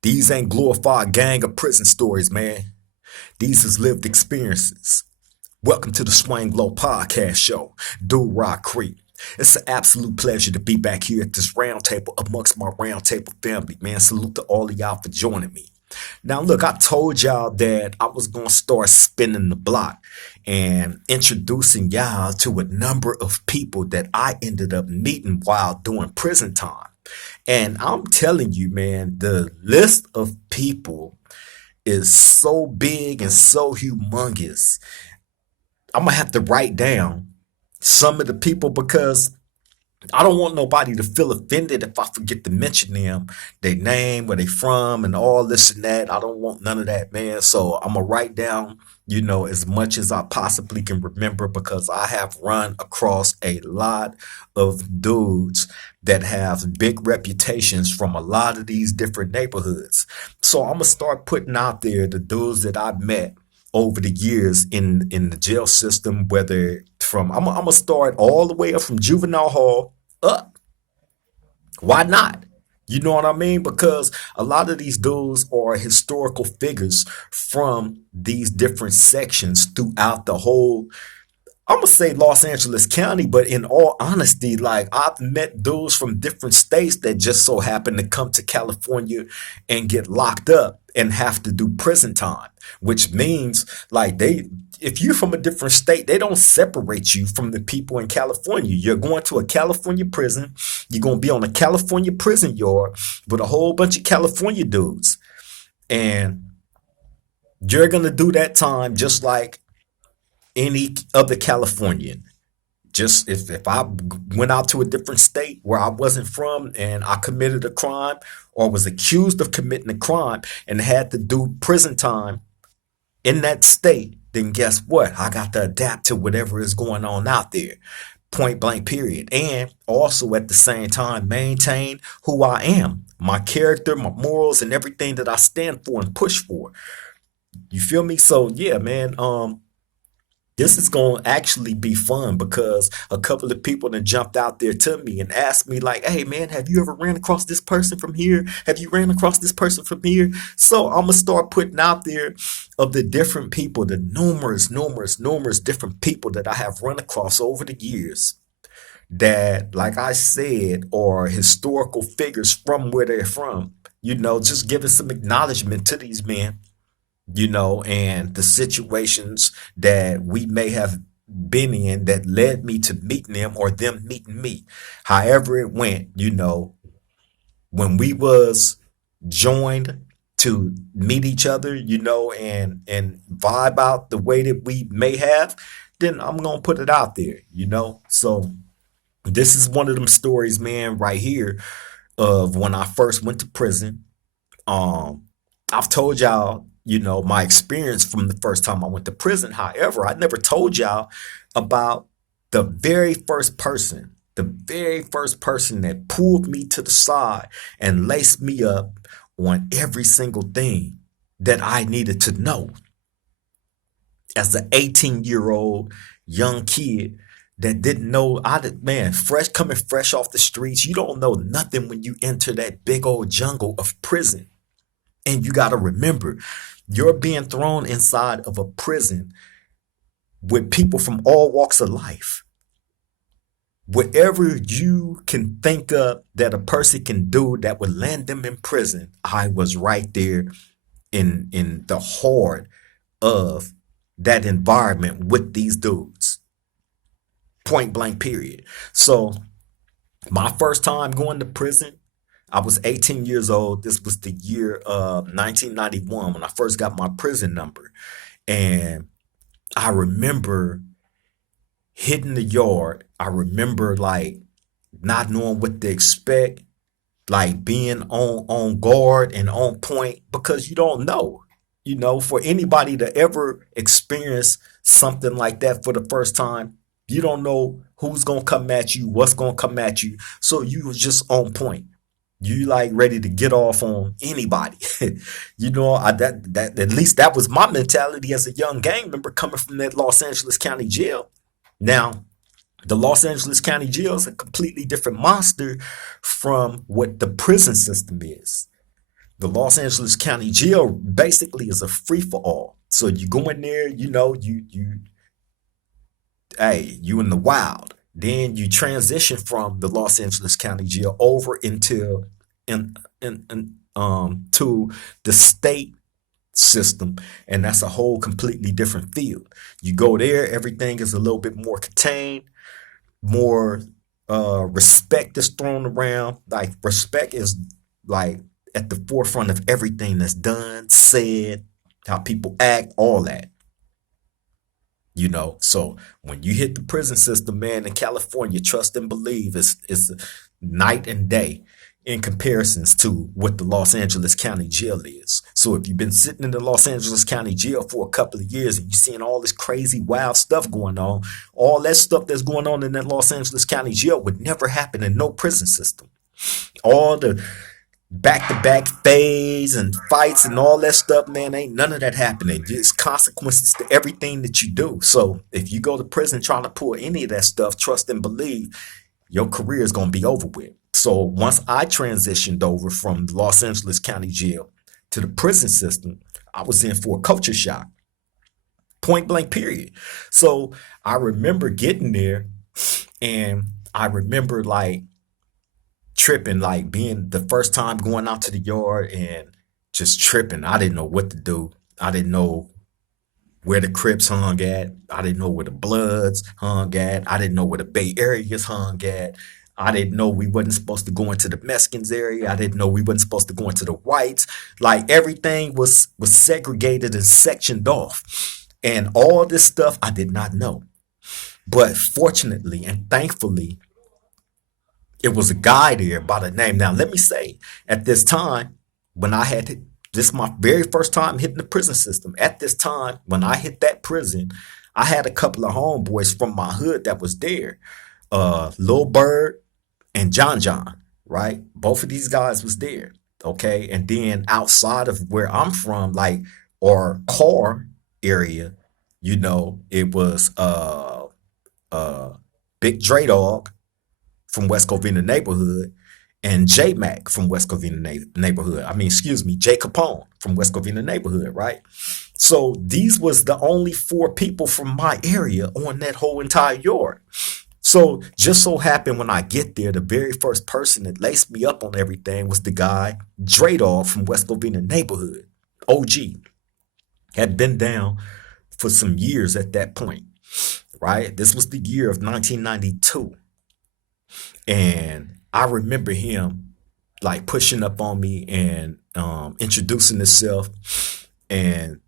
These ain't glorified gang or prison stories, man. These is lived experiences. Welcome to the Swang Low Podcast Show. Dude Rock Crip. It's an absolute pleasure to be back here at this round table amongst my round table family, man. Salute to all of y'all for joining me. Now, look, I told y'all that I was going to start spinning the block and introducing y'all to a number of people that I ended up meeting while doing prison time. And I'm telling you, man, the list of people is so big and so humongous. I'm gonna have to write down some of the people because I don't want nobody to feel offended if I forget to mention them, their name, where they from, and all this and that. I don't want none of that, man. So I'm gonna write down, as much as I possibly can remember because I have run across a lot of dudes that have big reputations from a lot of these different neighborhoods. So I'm gonna start putting out there the dudes that I've met over the years in the jail system, whether from I'm gonna start all the way up from juvenile hall up. Why not? You know what I mean? Because a lot of these dudes are historical figures from these different sections throughout the whole, I'm gonna say Los Angeles County, but in all honesty, like I've met dudes from different states that just so happen to come to California and get locked up and have to do prison time, which means like if you're from a different state, they don't separate you from the people in California. You're going to a California prison. You're gonna be on a California prison yard with a whole bunch of California dudes, and you're gonna do that time just like any other Californian. Just if I went out to a different state where I wasn't from and I committed a crime or was accused of committing a crime and had to do prison time in that state, then guess what? I got to adapt to whatever is going on out there. Point blank, period. And also at the same time, maintain who I am, my character, my morals, and everything that I stand for and push for. You feel me? So yeah, man. This is going to actually be fun because a couple of people that jumped out there to me and asked me like, hey man, have you ever ran across this person from here? Have you ran across this person from here? So I'm going to start putting out there of the different people, the numerous different people that I have run across over the years that, like I said, are historical figures from where they're from. Just giving some acknowledgement to these men, and the situations that we may have been in that led me to meeting them or them meeting me. However it went, when we was joined to meet each other, and vibe out the way that we may have, then I'm gonna put it out there. So this is one of them stories, man, right here of when I first went to prison. Um, I've told y'all, my experience from the first time I went to prison. However, I never told y'all about the very first person that pulled me to the side and laced me up on every single thing that I needed to know as an 18-year-old young kid that didn't know. Man, coming fresh off the streets. You don't know nothing when you enter that big old jungle of prison. And you got to remember, you're being thrown inside of a prison with people from all walks of life. Whatever you can think of that a person can do that would land them in prison, I was right there in the heart of that environment with these dudes. Point blank, period. So my first time going to prison, I was 18 years old. This was the year of 1991 when I first got my prison number. And I remember hitting the yard. I remember like not knowing what to expect, like being on guard and on point because you don't know. For anybody to ever experience something like that for the first time, you don't know who's gonna come at you, what's gonna come at you. So you was just on point. You like ready to get off on anybody. That at least that was my mentality as a young gang member coming from that Los Angeles County jail. Now, the Los Angeles County jail is a completely different monster from what the prison system is. The Los Angeles County Jail basically is a free for all. So you go in there, you in the wild. Then you transition from the Los Angeles County Jail over into to the state system, and that's a whole completely different field. You go there, everything is a little bit more contained, more respect is thrown around. Like respect is like at the forefront of everything that's done, said, how people act, all that. So when you hit the prison system, man, in California, trust and believe is night and day in comparisons to what the Los Angeles County Jail is. So if you've been sitting in the Los Angeles County Jail for a couple of years and you're seeing all this crazy, wild stuff going on, all that stuff that's going on in that Los Angeles County Jail would never happen in no prison system. All the back-to-back phase and fights and all that stuff, man, ain't none of that happening. It's consequences to everything that you do. So if you go to prison trying to pull any of that stuff, trust and believe, your career is going to be over with. So once I transitioned over from the Los Angeles County Jail to the prison system, I was in for a culture shock, point blank period. So I remember getting there, and I remember like tripping, like being the first time going out to the yard and just tripping. I didn't know what to do. I didn't know where the Crips hung at. I didn't know where the Bloods hung at. I didn't know where the Bay Areas hung at. I didn't know we wasn't supposed to go into the Mexicans area. I didn't know we wasn't supposed to go into the whites. Like everything was segregated and sectioned off. And all this stuff I did not know. But fortunately and thankfully, it was a guy there by the name. Now, let me say, at this time, when I had to, this is my very first time hitting the prison system. At this time, when I hit that prison, I had a couple of homeboys from my hood that was there. Lil Bird and John John, right? Both of these guys was there. Okay. And then outside of where I'm from, like, or car area, it was uh Big Dre Dog from West Covina neighborhood and J Mac from West Covina neighborhood. I mean, excuse me, Jay Capone from West Covina neighborhood, right? So these was the only four people from my area on that whole entire yard. So just so happened when I get there, the very first person that laced me up on everything was the guy, Dre Dog from West Covina neighborhood. OG. Had been down for some years at that point, right? This was the year of 1992. And I remember him like pushing up on me and introducing himself, and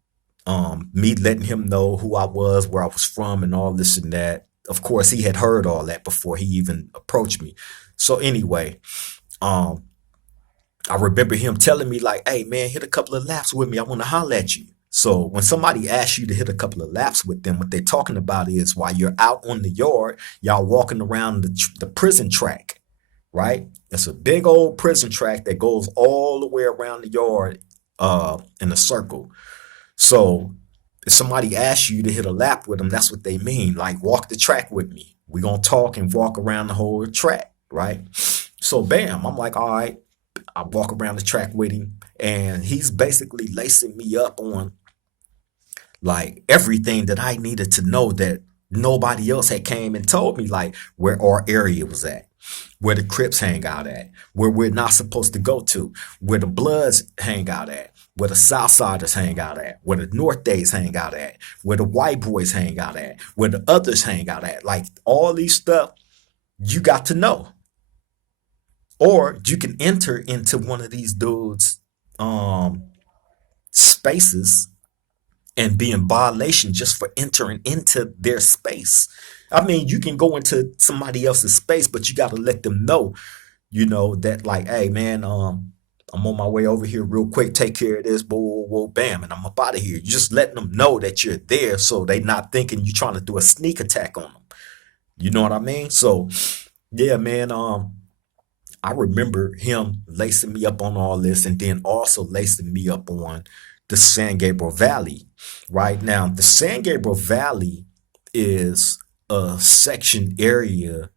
me letting him know who I was, where I was from, and all this and that. Of course, he had heard all that before he even approached me. So anyway, um, I remember him telling me like, "Hey man, hit a couple of laps with me. I want to holler at you." So when somebody asks you to hit a couple of laps with them, what they're talking about is while you're out on the yard, y'all walking around the prison track, right? It's a big old prison track that goes all the way around the yard in a circle. So if somebody asks you to hit a lap with them, that's what they mean. Like walk the track with me. We're gonna talk and walk around the whole track, right? So bam, I'm like, all right. I walk around the track with him, and he's basically lacing me up on like everything that I needed to know that nobody else had came and told me, like where our area was at, where the Crips hang out at, where we're not supposed to go to, where the Bloods hang out at, where the Southsiders hang out at, where the North Days hang out at, where the white boys hang out at, where the others hang out at. Like all these stuff you got to know. Or you can enter into one of these dudes' spaces and be in violation just for entering into their space. I mean, you can go into somebody else's space, but you got to let them know, that like, hey man, I'm on my way over here real quick. Take care of this, whoa, whoa, whoa, bam, and I'm up out of here. You just letting them know that you're there, so they not thinking you trying to do a sneak attack on them. You know what I mean? So, yeah, man. I remember him lacing me up on all this, and then also lacing me up on the San Gabriel Valley. Right now, the San Gabriel Valley is a section area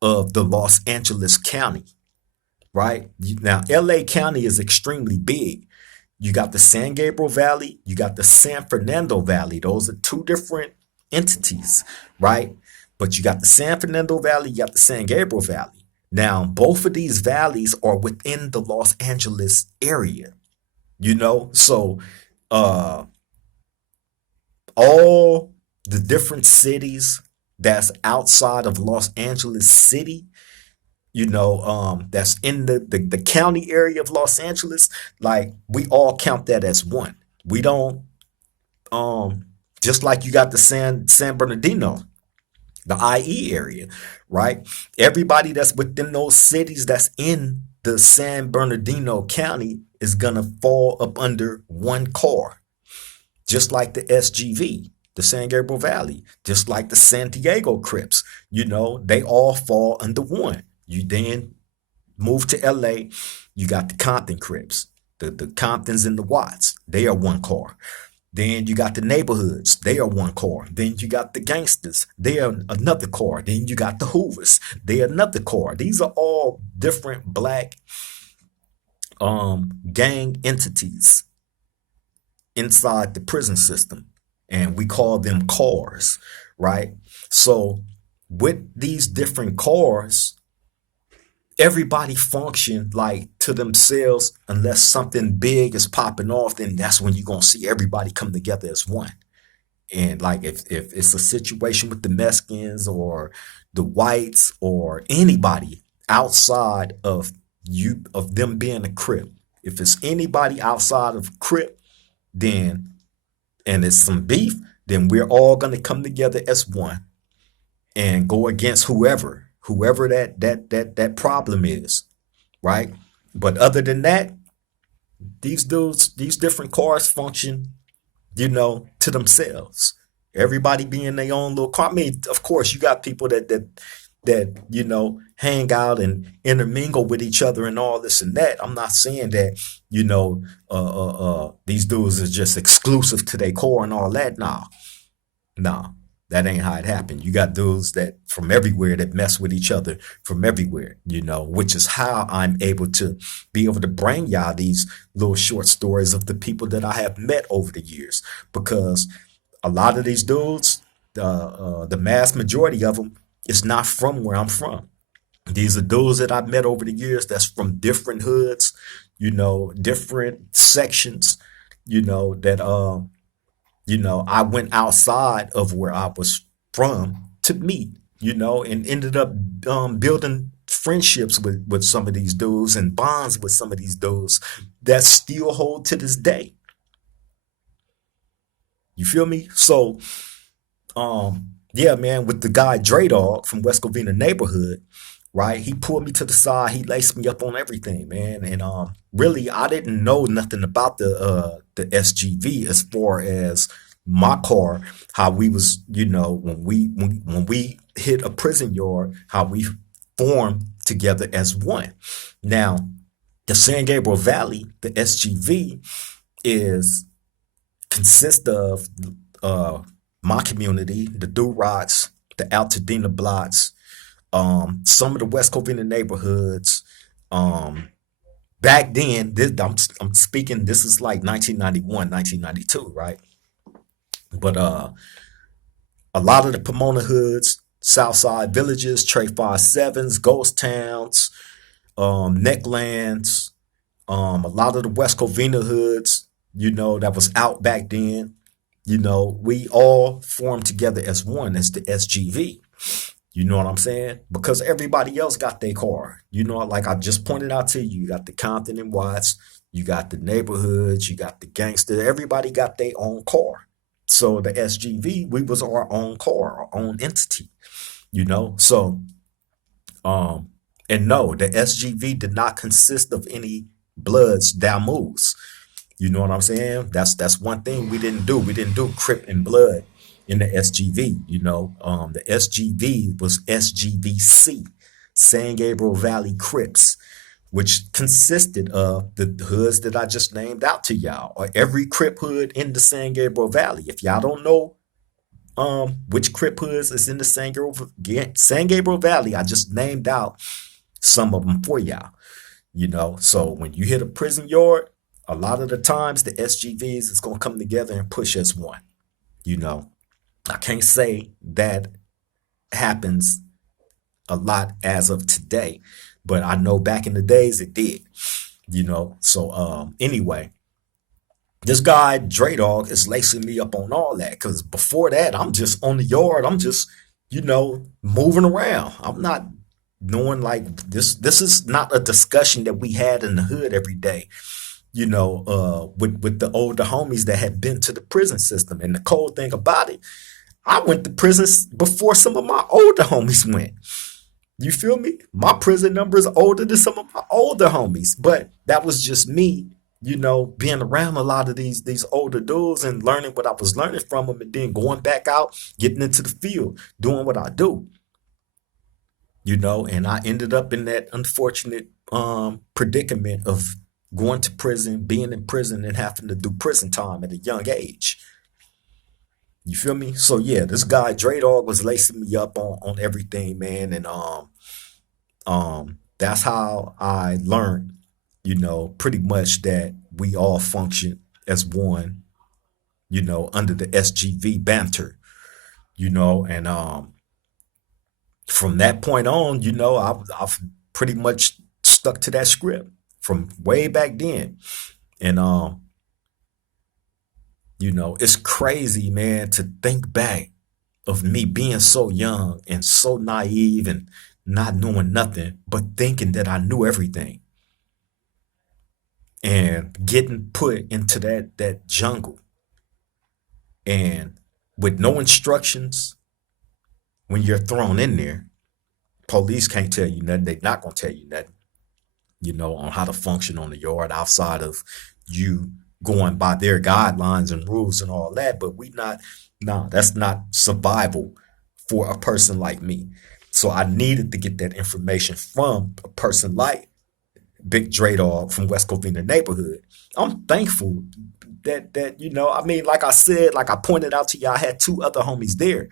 of the Los Angeles County, right? Now, LA County is extremely big. You got the San Gabriel Valley, you got the San Fernando Valley. Those are two different entities, right? But you got the San Fernando Valley, you got the San Gabriel Valley. Now, both of these valleys are within the Los Angeles area, So uh all the different cities that's outside of Los Angeles City, that's in the county area of Los Angeles, like we all count that as one. We don't um just like you got the San Bernardino, the IE area, right? Everybody that's within those cities that's in the San Bernardino County is gonna fall up under one car, just like the SGV, the San Gabriel Valley, just like the San Diego Crips. They all fall under one. You then move to LA, you got the Compton Crips, the Comptons and the Watts. They are one car. Then you got the neighborhoods. They are one car. Then you got the gangsters. They are another car. Then you got the Hoovers. They are another car. These are all different black gang entities inside the prison system. And we call them cars, right? So with these different cars, everybody function like to themselves unless something big is popping off, then that's when you're gonna see everybody come together as one. And like if it's a situation with the Mexicans or the whites or anybody outside of them being a Crip, if it's anybody outside of Crip, then and it's some beef, then we're all gonna come together as one and go against whoever that problem is, right? But other than that, these different cars function, to themselves. Everybody being their own little car. I mean, of course, you got people that hang out and intermingle with each other and all this and that. I'm not saying that these dudes are just exclusive to their core and all that. Nah, that ain't how it happened. You got dudes that from everywhere that mess with each other from everywhere, which is how I'm able to be able to bring y'all these little short stories of the people that I have met over the years. Because a lot of these dudes, the mass majority of them, is not from where I'm from. These are dudes that I've met over the years that's from different hoods, different sections, that I went outside of where I was from to meet, and ended up building friendships with some of these dudes and bonds with some of these dudes that still hold to this day. You feel me? So, yeah, man, with the guy Dre Dog from West Covina neighborhood, right? He pulled me to the side. He laced me up on everything, man. And really, I didn't know nothing about the SGV as far as my car, how we was, when we hit a prison yard, how we formed together as one. Now, the San Gabriel Valley, the SGV, is consists of my community, the Do Rocks, the Altadena blocks, some of the West Covina neighborhoods. Back then, I'm speaking. This is like 1991, 1992, right? But a lot of the Pomona hoods, Southside villages, Trey 5 7s, ghost towns, necklands, a lot of the West Covina hoods, that was out back then. We all formed together as one, as the SGV. You know what I'm saying? Because everybody else got their car. Like I just pointed out to you, you got the Compton and Watts, you got the neighborhoods, you got the gangster. Everybody got their own car. So the SGV, we was our own car, our own entity. So and no, the SGV did not consist of any Bloods, Damus. You know what I'm saying? That's one thing we didn't do. We didn't do Crip and Blood in the SGV. The SGV was SGVC, San Gabriel Valley Crips, which consisted of the hoods that I just named out to y'all, or every Crip hood in the San Gabriel Valley. If y'all don't know which Crip hoods is in the San Gabriel Valley, I just named out some of them for y'all. So when you hit a prison yard, a lot of the times the SGVs is gonna come together and push as one. You know, I can't say that happens a lot as of today, but I know back in the days it did. Anyway, this guy Dre Dog is lacing me up on all that because before that I'm just on the yard. I'm just moving around. I'm not knowing like this is not a discussion that we had in the hood every day. With the older homies that had been to the prison system. And the cold thing about it, I went to prison before some of my older homies went. You feel me? My prison number is older than some of my older homies, but that was just me, being around a lot of these older dudes and learning what I was learning from them, and then going back out, getting into the field, doing what I do. And I ended up in that unfortunate predicament of going to prison, being in prison, and having to do prison time at a young age. You feel me? So yeah, this guy Dre Dog was lacing me up on everything, man, and that's how I learned, pretty much that we all function as one, under the SGV banter, and from that point on, I've pretty much stuck to that script from way back then, and it's crazy, man, to think back of me being so young and so naive and not knowing nothing, but thinking that I knew everything and getting put into that jungle and with no instructions when you're thrown in there. Police can't tell you nothing. They're not gonna tell you nothing, on how to function on the yard outside of you going by their guidelines and rules and all that. But that's not survival for a person like me. So I needed to get that information from a person like Big Dre Dog from West Covina neighborhood. I'm thankful that like I said, like I pointed out to you, I had two other homies there,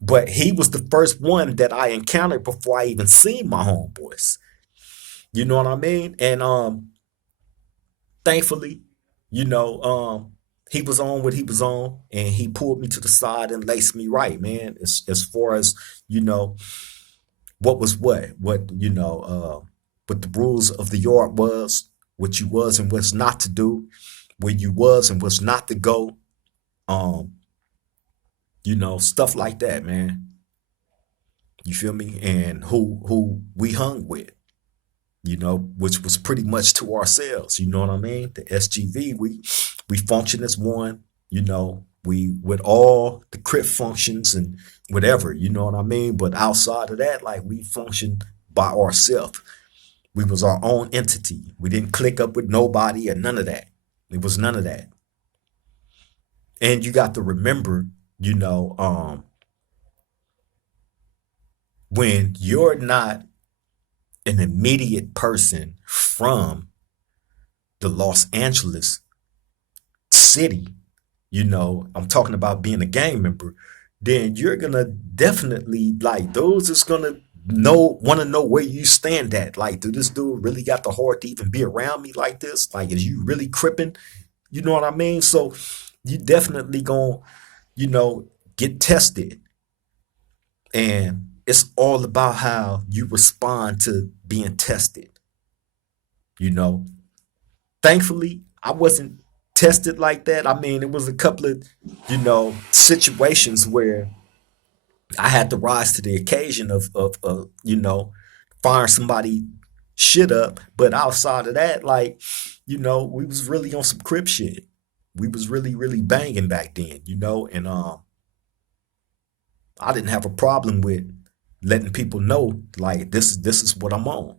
but he was the first one that I encountered before I even seen my homeboys. You know what I mean? And thankfully, he was on what he was on, and he pulled me to the side and laced me right, man. As far as what was what the rules of the yard was, what you was and what's not to do, where you was and what's not to go, um, stuff like that, man. You feel me? And who we hung with, which was pretty much to ourselves. You know what I mean? The SGV, we function as one. We with all the Crip functions and whatever. You know what I mean? But outside of that, like we functioned by ourselves. We was our own entity. We didn't click up with nobody or none of that. It was none of that. And you got to remember, when you're not an immediate person from the Los Angeles city, I'm talking about being a gang member, then you're gonna definitely like those is gonna want to know where you stand at. Like, do this dude really got the heart to even be around me like this? Like, is you really cripping? You know what I mean? So you definitely gonna, you know, get tested. And it's all about how you respond to being tested. You know, thankfully, I wasn't tested like that. I mean, it was a couple of, situations where I had to rise to the occasion of firing somebody shit up. But outside of that, like, we was really on some Crip shit. We was really, really banging back then, and I didn't have a problem with letting people know like this is what I'm on.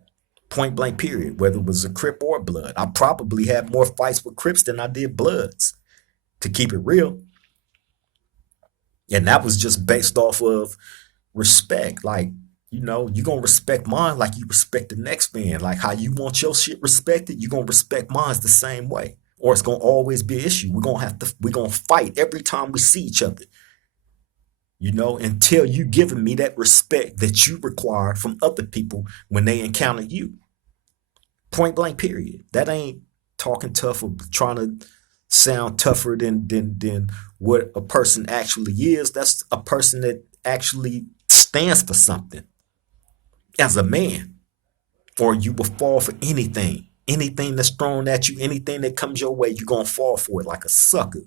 Point blank period, whether it was a Crip or blood. I probably had more fights with Crips than I did Bloods, to keep it real. And that was just based off of respect. Like, you're gonna respect mine like you respect the next man. Like how you want your shit respected, you're gonna respect mine the same way. Or it's gonna always be an issue. We're gonna fight every time we see each other. Until you giving me that respect that you require from other people when they encounter you. Point blank, period. That ain't talking tough or trying to sound tougher than what a person actually is. That's a person that actually stands for something as a man, or you will fall for anything. Anything that's thrown at you, anything that comes your way, you're gonna fall for it like a sucker.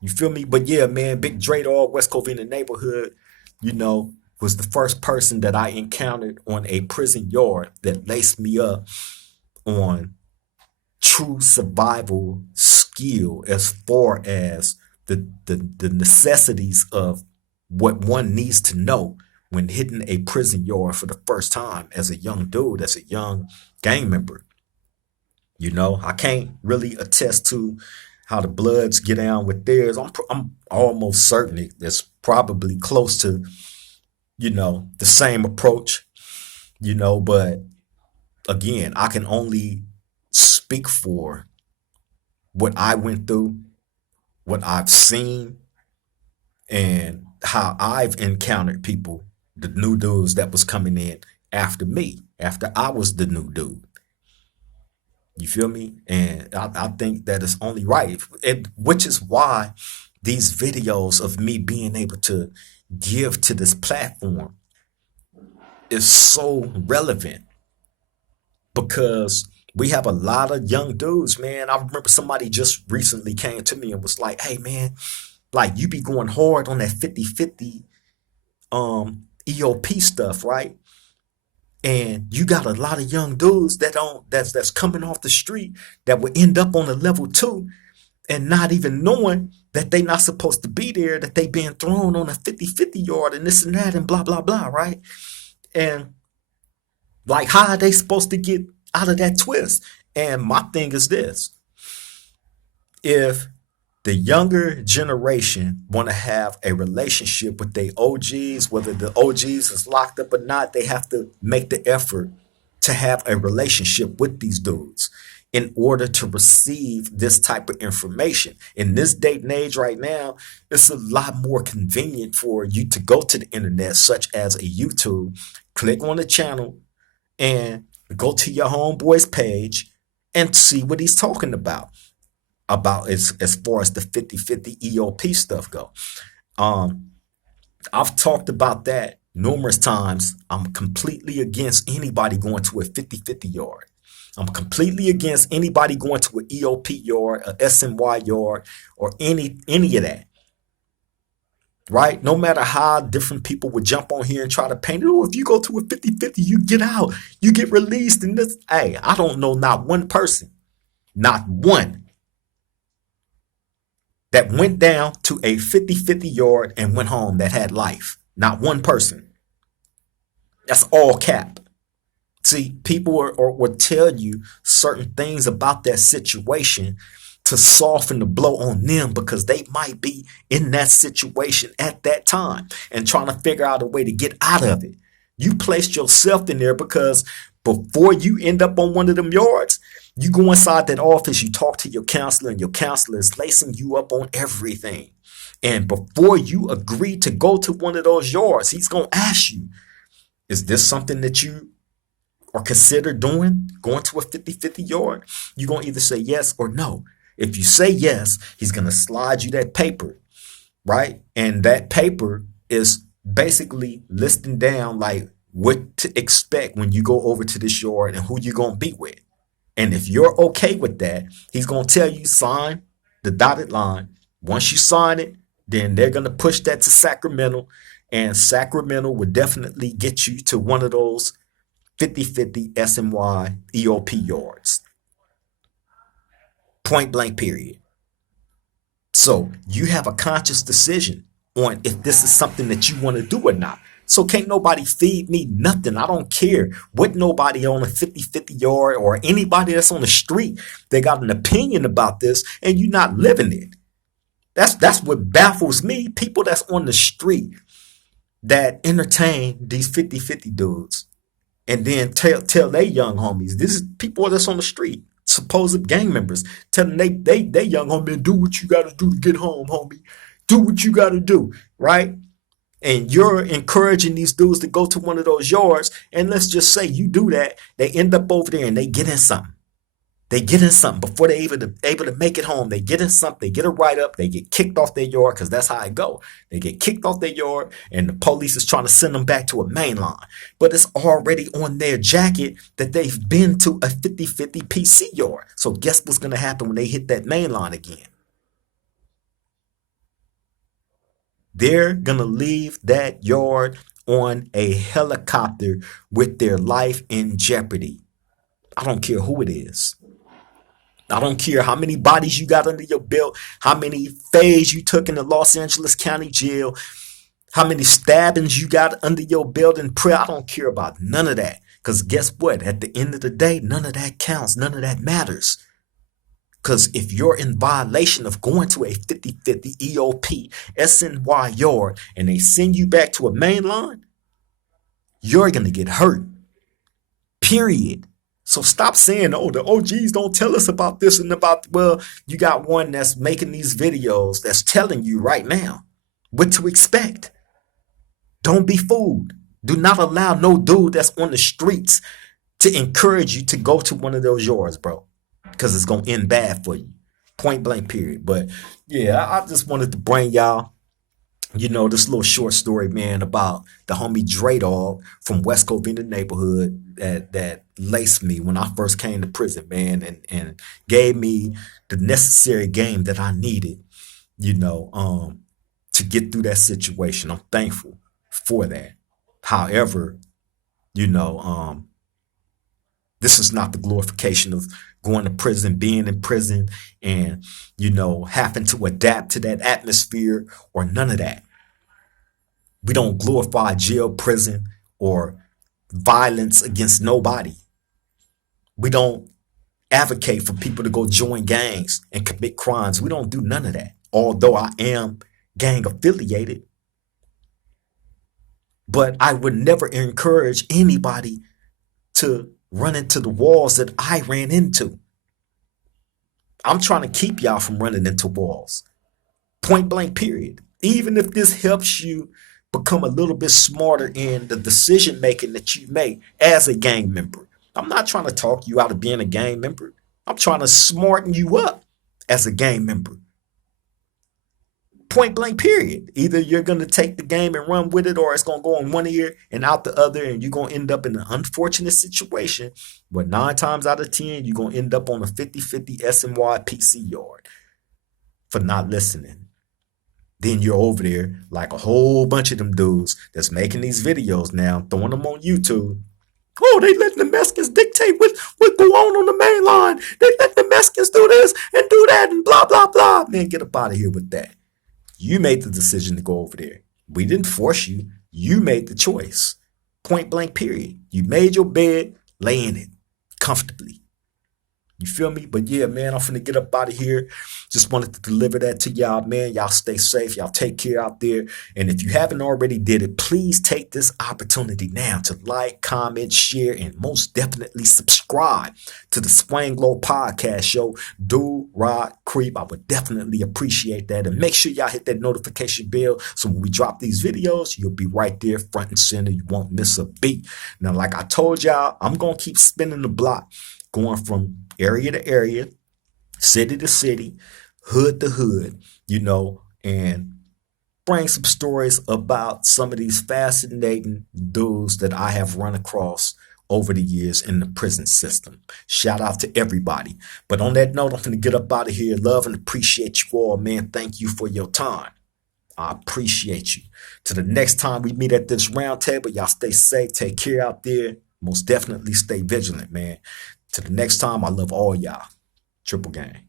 You feel me? But yeah, man, Big Dre Dog, West Covina neighborhood, you know, was the first person that I encountered on a prison yard that laced me up on true survival skill as far as the necessities of what one needs to know when hitting a prison yard for the first time as a young dude, as a young gang member. You know, I can't really attest to how the Bloods get down with theirs. I'm almost certain it's probably close to, the same approach, but again, I can only speak for what I went through, what I've seen, and how I've encountered people, the new dudes that was coming in after me, after I was the new dude. You feel me? And I think that it's only right, which is why these videos of me being able to give to this platform is so relevant because we have a lot of young dudes, man. I remember somebody just recently came to me and was like, hey, man, like you be going hard on that 50-50 EOP stuff, right? And you got a lot of young dudes that's coming off the street that will end up on a level 2 and not even knowing that they not supposed to be there, that they being thrown on a 50-50 yard and this and that and blah, blah, blah, right? And like, how are they supposed to get out of that twist? And my thing is this. If the younger generation want to have a relationship with their OGs, whether the OGs is locked up or not, they have to make the effort to have a relationship with these dudes in order to receive this type of information. In this date and age right now, it's a lot more convenient for you to go to the internet, such as a YouTube, click on the channel, and go to your homeboy's page and see what he's talking about as far as the 50-50 EOP stuff go. Um, I've talked about that numerous times. I'm completely against anybody going to a 50-50 yard. I'm completely against anybody going to an EOP yard, a SNY yard, or any of that. Right? No matter how different people would jump on here and try to paint it. Oh, if you go to a 50-50, you get out, you get released. And this, hey, I don't know not one person, not one, that went down to a 50-50 yard and went home that had life. Not one person. That's all cap. See, people will tell you certain things about that situation to soften the blow on them because they might be in that situation at that time and trying to figure out a way to get out of it. You placed yourself in there because before you end up on one of them yards, you go inside that office, you talk to your counselor, and your counselor is lacing you up on everything. And before you agree to go to one of those yards, he's going to ask you, is this something that you or consider doing, going to a 50-50 yard? You're going to either say yes or no. If you say yes, he's going to slide you that paper, right? And that paper is basically listing down like what to expect when you go over to this yard and who you're going to be with. And if you're okay with that, he's going to tell you sign the dotted line. Once you sign it, then they're going to push that to Sacramento, and Sacramento would definitely get you to one of those 50-50 SNY EOP yards. Point blank, period. So you have a conscious decision on if this is something that you want to do or not. So can't nobody feed me nothing. I don't care what nobody on a 50-50 yard or anybody that's on the street, they got an opinion about this and you're not living it. That's what baffles me. People that's on the street that entertain these 50-50 dudes and then tell their young homies, this is people that's on the street, supposed gang members, telling they young homie, do what you got to do to get home, homie. Do what you got to do, right? and you're encouraging these dudes to go to one of those yards, and let's just say you do that, they end up over there and they get in something. They get in something before they able to make it home. They get in something. They get a write up. They get kicked off their yard because that's how it go. They get kicked off their yard, and the police is trying to send them back to a main line. But it's already on their jacket that they've been to a 50-50 PC yard. So guess what's going to happen when they hit that main line again? They're going to leave that yard on a helicopter with their life in jeopardy. I don't care who it is. I don't care how many bodies you got under your belt, how many fays you took in the Los Angeles County Jail, how many stabbings you got under your belt in prayer. I don't care about none of that. Because guess what? At the end of the day, none of that counts. None of that matters. Because if you're in violation of going to a 50-50 EOP SNY yard and they send you back to a main line, you're going to get hurt. Period. So stop saying, oh, the OGs don't tell us about this and about, well, you got one that's making these videos that's telling you right now what to expect. Don't be fooled. Do not allow no dude that's on the streets to encourage you to go to one of those yards, bro, because it's going to end bad for you. Point blank, period. But yeah, I just wanted to bring y'all, this little short story, man, about the homie Dre Dog from West Covina neighborhood that laced me when I first came to prison, man, and gave me the necessary game that I needed, to get through that situation. I'm thankful for that. However, this is not the glorification of going to prison, being in prison, and, having to adapt to that atmosphere or none of that. We don't glorify jail, prison, or violence against nobody. We don't advocate for people to go join gangs and commit crimes. We don't do none of that. Although I am gang affiliated, but I would never encourage anybody to run into the walls that I ran into. I'm trying to keep y'all from running into walls. Point blank, period. Even if this helps you become a little bit smarter in the decision making that you make as a gang member. I'm not trying to talk you out of being a gang member. I'm trying to smarten you up as a gang member. Point blank, period. Either you're going to take the game and run with it, or it's going to go in one ear and out the other, and you're going to end up in an unfortunate situation where 9 times out of 10, you're going to end up on a 50-50 SNY PC yard for not listening. Then you're over there like a whole bunch of them dudes that's making these videos now, throwing them on YouTube. Oh, they letting the Mexicans dictate what go on the main line. They let the Mexicans do this and do that and blah, blah, blah. Man, get up out of here with that. You made the decision to go over there. We didn't force you. You made the choice. Point blank, period. You made your bed, lay in it comfortably. You feel me? But yeah, man, I'm finna get up out of here. Just wanted to deliver that to y'all, man. Y'all stay safe. Y'all take care out there. And if you haven't already did it, please take this opportunity now to like, comment, share, and most definitely subscribe to the Swang Low Podcast Show. Do, rock, creep. I would definitely appreciate that. And make sure y'all hit that notification bell so when we drop these videos, you'll be right there front and center. You won't miss a beat. Now, like I told y'all, I'm going to keep spinning the block, going from area to area, city to city, hood to hood, and bring some stories about some of these fascinating dudes that I have run across over the years in the prison system. Shout out to everybody. But on that note, I'm going to get up out of here. Love and appreciate you all, man. Thank you for your time. I appreciate you. To the next time we meet at this round table, y'all stay safe. Take care out there. Most definitely stay vigilant, man. To the next time, I love all y'all. Triple gang.